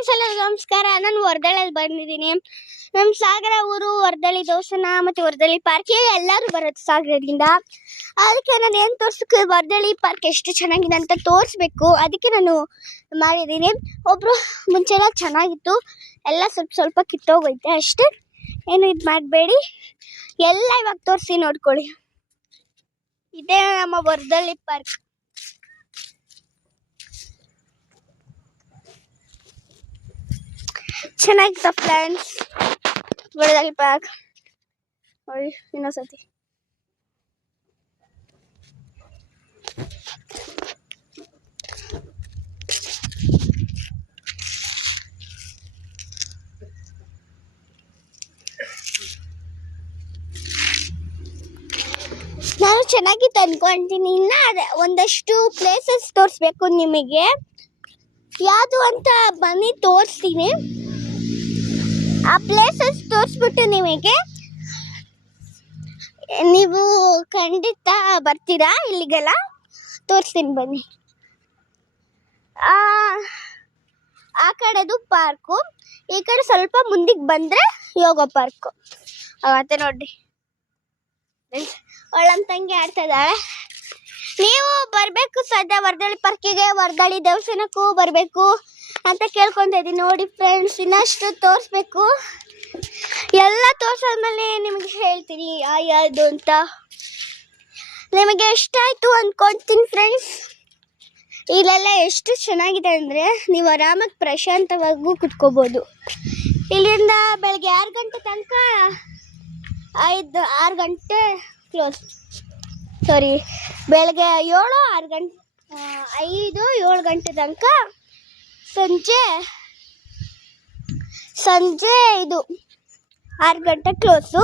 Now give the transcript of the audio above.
Friends ಎಲ್ಲ ನಮಸ್ಕಾರ. ನಾನು ವರ್ದಳ್ಳಿಯಲ್ಲಿ ಬಂದಿದ್ದೀನಿ. ನಮ್ಮ ಸಾಗರ ಊರು ವರ್ದಳ್ಳಿ ದೇವಸ್ಥಾನ ಮತ್ತು ವರ್ದಳ್ಳಿ ಪಾರ್ಕ್ಗೆ ಎಲ್ಲರೂ ಬರುತ್ತೆ ಸಾಗರದಿಂದ. ಅದಕ್ಕೆ ನಾನು ಏನು ತೋರಿಸೋಕ್ಕೆ ವರ್ದಳ್ಳಿ ಪಾರ್ಕ್ ಎಷ್ಟು ಚೆನ್ನಾಗಿದೆ ಅಂತ ತೋರಿಸ್ಬೇಕು. ಅದಕ್ಕೆ ನಾನು ಮಾಡಿದ್ದೀನಿ. ಒಬ್ಬರು ಮುಂಚೆಲ್ಲ ಚೆನ್ನಾಗಿತ್ತು, ಎಲ್ಲ ಸ್ವಲ್ಪ ಸ್ವಲ್ಪ ಕಿತ್ತೋಗೈತೆ ಅಷ್ಟೇ. ಏನು ಇದು ಮಾಡಬೇಡಿ, ಎಲ್ಲ ಇವಾಗ ತೋರಿಸಿ ನೋಡ್ಕೊಳ್ಳಿ. ಇದೇ ನಮ್ಮ ವರ್ದಳ್ಳಿ ಪಾರ್ಕ್. ಚೆನ್ನಾಗಿತ್ತ ಫ್ರೆಂಡ್ಸ್ ವರ್ದಳ್ಳಿ ಪಾರ್ಕ್. ನೋಡಿ ಇನ್ನೊಂದ್ಸತಿ. ನಾನು ಚೆನ್ನಾಗಿತ್ತು ಅನ್ಕೊಂತೀನಿ. ಇನ್ನ ಒಂದಷ್ಟು ಪ್ಲೇಸಸ್ ತೋರಿಸ್ಬೇಕು ನಿಮಗೆ. ಯಾವುದು ಅಂತ ಬನ್ನಿ ತೋರಿಸ್ತೀನಿ. ಆ ಪ್ಲೇಸಸ್ ತೋರಿಸ್ಬಿಟ್ಟು ನಿಮಗೆ ನೀವು ಖಂಡಿತ ಬರ್ತೀರಾ. ಇಲ್ಲಿಗೆಲ್ಲ ತೋರಿಸ್ತೀನಿ ಬನ್ನಿ. ಆ ಕಡೆದು ಪಾರ್ಕು, ಈ ಕಡೆ ಸ್ವಲ್ಪ ಮುಂದಕ್ಕೆ ಬಂದರೆ ಯೋಗ ಪಾರ್ಕು. ಮತ್ತೆ ನೋಡ್ರಿ, ಒಳ್ಳಮ್ಮ ತಂಗಿ ಆಡ್ತಾ ಇದ್ದಾಳೆ. ನೀವು ಬರಬೇಕು ಸದ್ಯ ವರ್ದಳ್ಳಿ ಪಾರ್ಕಿಗೆ, ವರ್ದಳ್ಳಿ ದೇವಸ್ಥಾನಕ್ಕೂ ಬರಬೇಕು ಅಂತ ಕೇಳ್ಕೊತಾ ಇದ್ದೀನಿ. ನೋಡಿ ಫ್ರೆಂಡ್ಸ್, ಇನ್ನಷ್ಟು ತೋರಿಸ್ಬೇಕು. ಎಲ್ಲ ತೋರಿಸಾದ್ಮೇಲೆ ನಿಮಗೆ ಹೇಳ್ತೀನಿ ಯಾವುದು ಅಂತ. ನಿಮಗೆ ಇಷ್ಟ ಆಯಿತು ಅಂದ್ಕೊಳ್ತೀನಿ ಫ್ರೆಂಡ್ಸ್. ಇಲ್ಲೆಲ್ಲ ಎಷ್ಟು ಚೆನ್ನಾಗಿದೆ ಅಂದರೆ ನೀವು ಆರಾಮಾಗಿ ಪ್ರಶಾಂತವಾಗೂ ಕುತ್ಕೋಬೋದು. ಇಲ್ಲಿಂದ ಬೆಳಗ್ಗೆ 6 ಗಂಟೆ ತನಕ 6 ಗಂಟೆ ಕ್ಲೋಸ್. ಸಾರಿ, ಬೆಳಗ್ಗೆ 7 ಗಂಟೆ ತನಕ ಸಂಜೆ ಇದು 6 ಗಂಟೆ ಕ್ಲೋಸು.